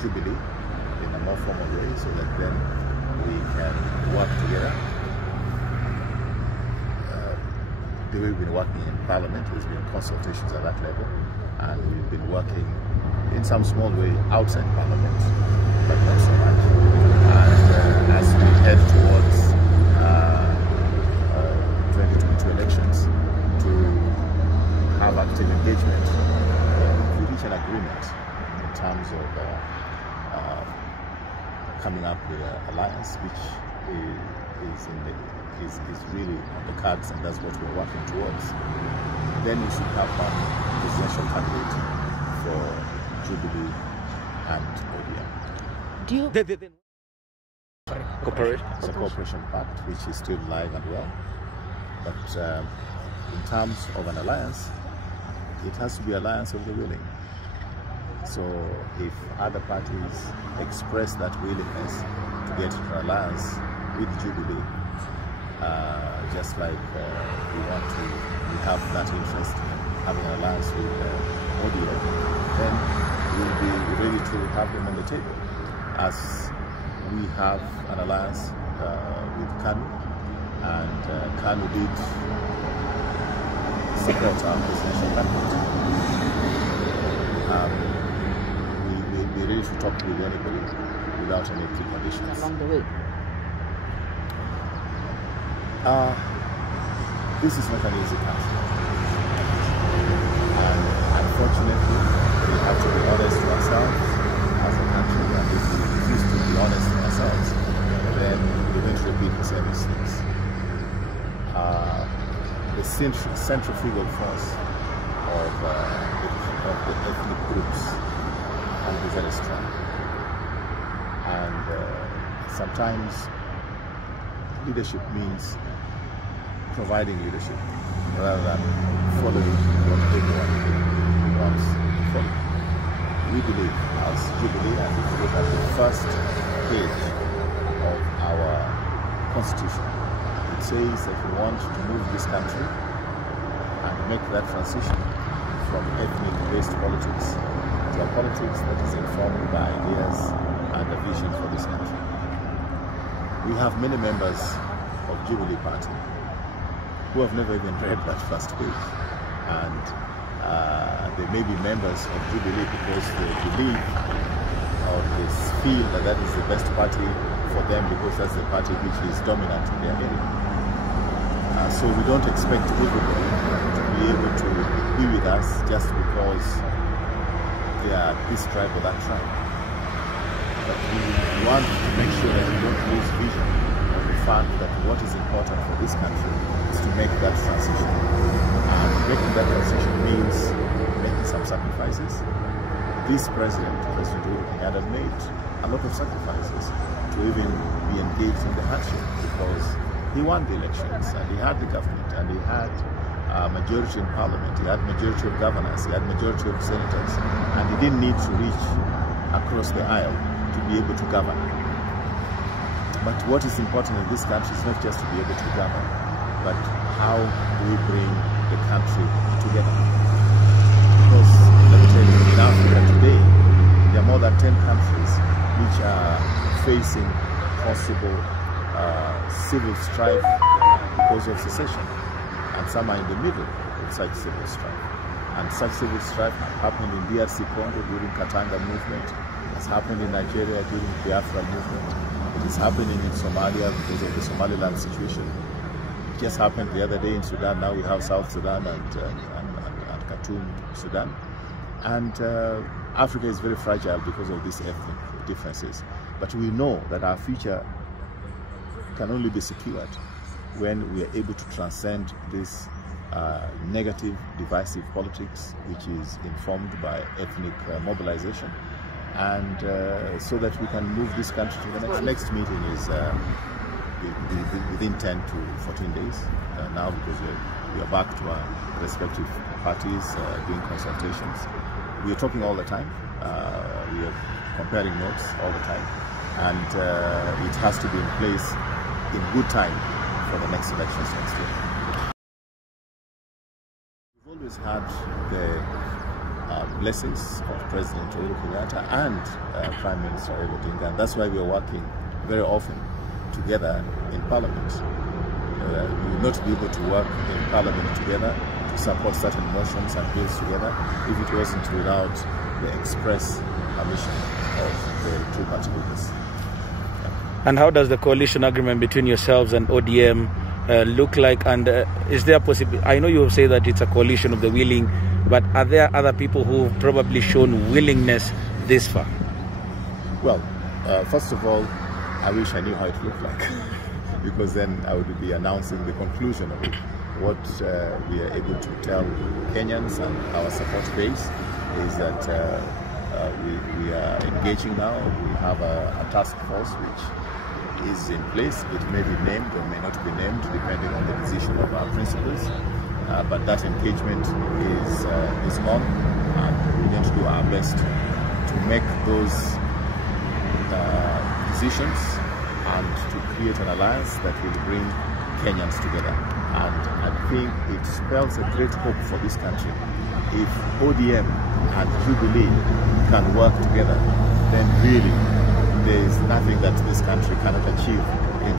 Jubilee in a more formal way, so that then we can work together. The way we've been working in Parliament, there's been consultations at that level, and we've been working in some small way outside Parliament, but not so much. And as we head towards 2022 elections, to have active engagement, we reach an agreement in terms of coming up with an alliance, which is really on the cards, and that's what we're working towards. Then we should have a presidential candidate for Jubilee and ODM. Do you? It's a cooperation pact which is still live and well, but in terms of an alliance, it has to be alliance of the willing. So if other parties express that willingness to get into an alliance with Jubilee, just like we have that interest in having an alliance with ODM, then we'll be ready to have them on the table. As we have an alliance with KANU, and KANU did support our presidential candidate. We're ready to talk with anybody without any preconditions. Along the way. This is not an easy task. And unfortunately, we have to be honest to ourselves as a country, and if we refuse to be honest to ourselves, then we're going to repeat the same mistakes. The centrifugal force of the ethnic groups can be very strong. And sometimes leadership means providing leadership rather than following what everyone wants to follow. We believe as Jubilee, and if you look at the first page of our constitution, it says that we want to move this country and make that transition from ethnic-based politics to a politics that is informed by ideas and a vision for this country. We have many members of Jubilee Party who have never even read that first page, and they may be members of Jubilee because they believe or they feel that that is the best party for them because that's the party which is dominant in their area. So we don't expect everybody to be able to be with us just because they are this tribe or that tribe. But we want to make sure that we don't lose vision of the fact that what is important for this country is to make that transition. And making that transition means making some sacrifices. This President Uhuru Kenyatta, made a lot of sacrifices to even be engaged in the hardship, because he won the elections and he had the government and he had a majority in Parliament, he had majority of governors, he had majority of senators, and he didn't need to reach across the aisle to be able to govern. But what is important in this country is not just to be able to govern, but how do we bring the country together? Because, let me tell you, in Africa today, there are more than 10 countries which are facing possible civil strife because of secession, and some are in the middle of such civil strife. And such civil strife happened in DRC Congo during Katanga movement, it has happened in Nigeria during the Biafra movement, it is happening in Somalia because of the Somaliland situation. It just happened the other day in Sudan. Now we have South Sudan and Khartoum, Sudan. And Africa is very fragile because of these ethnic differences. But we know that our future can only be secured when we are able to transcend this negative, divisive politics, which is informed by ethnic mobilization, and so that we can move this country to the next meeting is within 10 to 14 days now, because we are back to our respective parties doing consultations. We are talking all the time, we are comparing notes all the time, and it has to be in place in good time for the next elections next year. We've always had the blessings of President Uhuru Kenyatta and Prime Minister Raphael Tuju. And that's why we are working very often together in Parliament. We will not be able to work in Parliament together to support certain motions and bills together if it wasn't without the express permission of the two party leaders. And how does the coalition agreement between yourselves and ODM look like? And is there possible? I know you say that it's a coalition of the willing, but are there other people who've probably shown willingness this far? Well, first of all, I wish I knew how it looked like, because then I would be announcing the conclusion of it. What we are able to tell Kenyans and our support base is that we are engaging now. We have a task force which is in place. It may be named or may not be named depending on the decision of our principals, but that engagement is on, and we're going to do our best to make those decisions and to create an alliance that will bring Kenyans together. And I think it spells a great hope for this country. If ODM and Jubilee can work together, then really there is nothing that this country cannot achieve